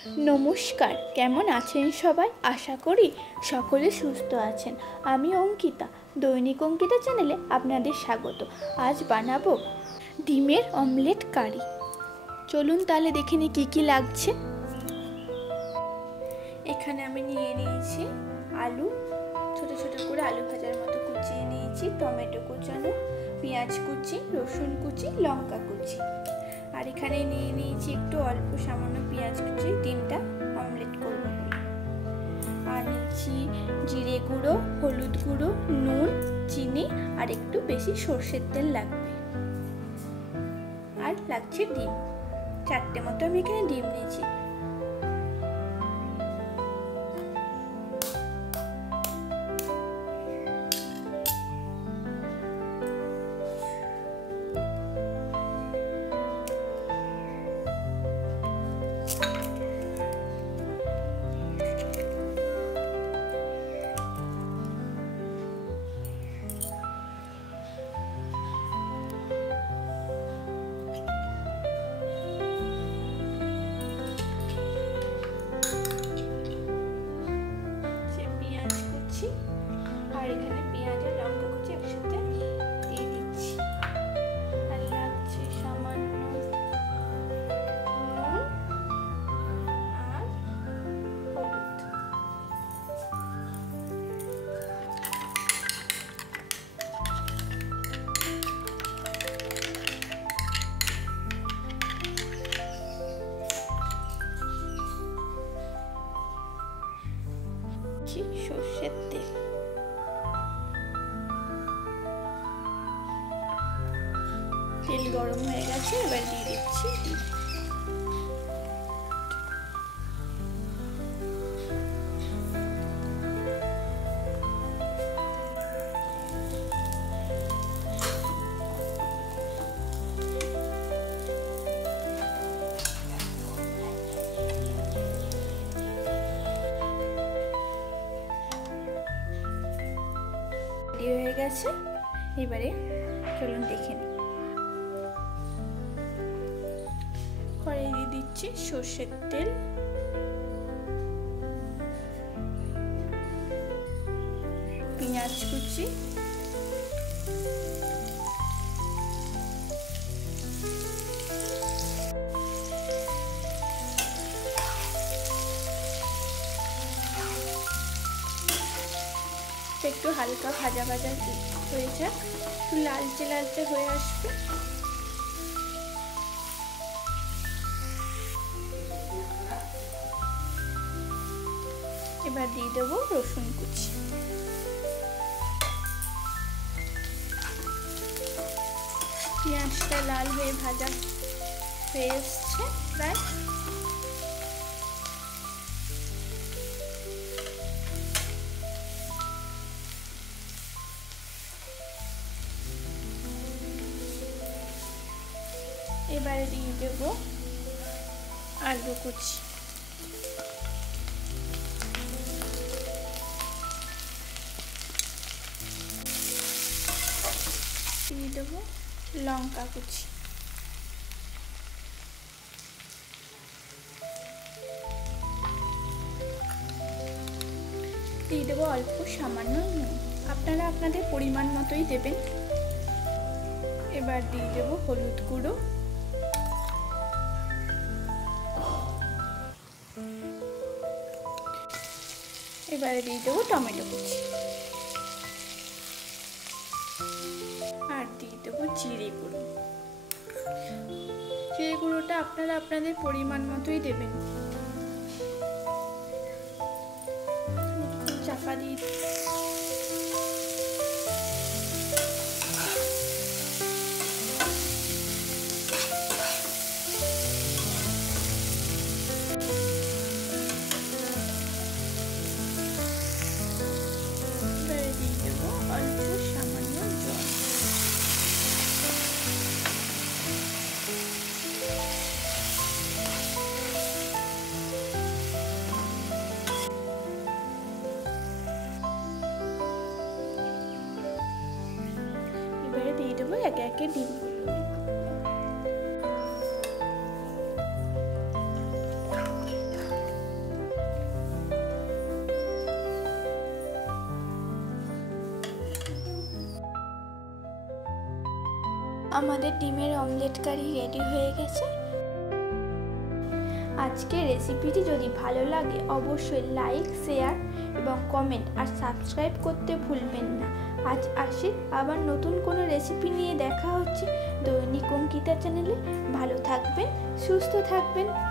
নমস্কার, কেমন আছেন সবাই? আশা করি সকলে সুস্থ আছেন। আমি অঙ্কিতা, দৈনিক অঙ্কিতা চ্যানেলে আপনাদের স্বাগত। আজ বানাবো ডিমের অমলেট কারি। চলুন তাহলে দেখে নিই কী কী লাগছে। এখানে আমি নিয়ে নিয়েছি আলু, ছোট ছোট করে আলু ভাজার মতো কুচিয়ে নিয়েছি, টমেটো কুচানো, পেঁয়াজ কুচি, রসুন কুচি, লঙ্কা কুচি। আর এখানে নিয়ে নিয়েছি একটু অল্প সামান্য পেঁয়াজ কুচি, ডিমটা অমলেট করব বলে। আর নিয়েছি জিরে গুঁড়ো, হলুদ গুঁড়ো, নুন, চিনি আর একটু বেশি সর্ষের তেল লাগবে। আর লাগছে ডিম, 4টে মতো আমি এখানে ডিম নিয়েছি। আর এখানে পেঁয়াজ আর লঙ্কা কুচি একসাথে দিয়ে দিচ্ছি। আর লাগছে সামান্য নুন আর হলুদ। সর্ষের তেল, তেল গরম হয়ে গেছে, এবার দিয়ে দিচ্ছি ডিম। হয়ে গেছে, এবারে চলুন দেখে নিই। কড়াই দিয়ে দিচ্ছি সর্ষের তেল, পেঁয়াজ কুচি, একটু হালকা ভাজা ভাজা হয়ে যাক, একটু লালচে লালচে হয়ে আসবে। এবার দিয়ে দেবো রসুন কুচি। পেঁয়াজটা লাল হয়ে ভাজা হয়ে এসছে প্রায়। এবারে দিয়ে দেবো আলু কুচি। দিয়ে দেবো লঙ্কা কুচি। দিয়ে দেবো অল্প সামান্য নুন, আপনারা আপনাদের পরিমাণ মতোই দেবেন। এবার দিয়ে দেবো হলুদ গুঁড়ো, এবারে দিয়ে দেবো টমেটো কুচি, আর দিয়ে দেবো জিরে গুঁড়ো। জিরে গুঁড়োটা আপনারা আপনাদের পরিমাণ মতোই দেবেন। চাপা দিয়ে অল্প সামান্য জল। এবারে দিয়ে দেবো একে একে ডিমগুলো। আমাদের ডিমের অমলেট কারি রেডি হয়ে গেছে। আজকের রেসিপিটি যদি ভালো লাগে অবশ্যই লাইক, শেয়ার এবং কমেন্ট আর সাবস্ক্রাইব করতে ভুলবেন না। আজ আসি, আবার নতুন কোনো রেসিপি নিয়ে দেখা হচ্ছে দৈনিক অঙ্কিতা চ্যানেলে। ভালো থাকবেন, সুস্থ থাকবেন।